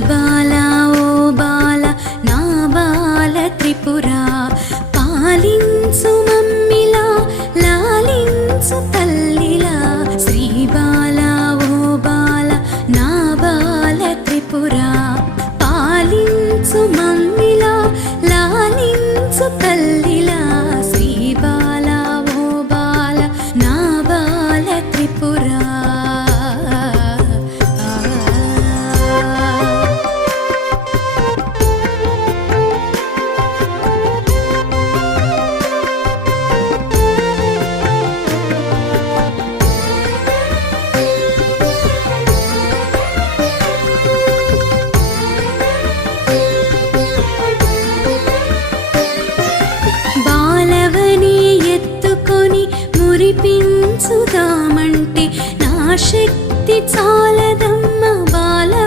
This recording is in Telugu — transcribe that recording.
బాలా ఓ బాల నా బాల త్రిపురా పాలించు మమ్మిలా లాలించు తల్లిలా శ్రీ బాలా ఓ బాల నా బాల త్రిపురా పాలించు మమ్మిలా లాలించు తల్లిలా శ్రీ బాలా ఓ బాల నా బాల త్రిపురా బాలవని ఎత్తుకొని మురిపించుదామంటే నా శక్తి చాలదం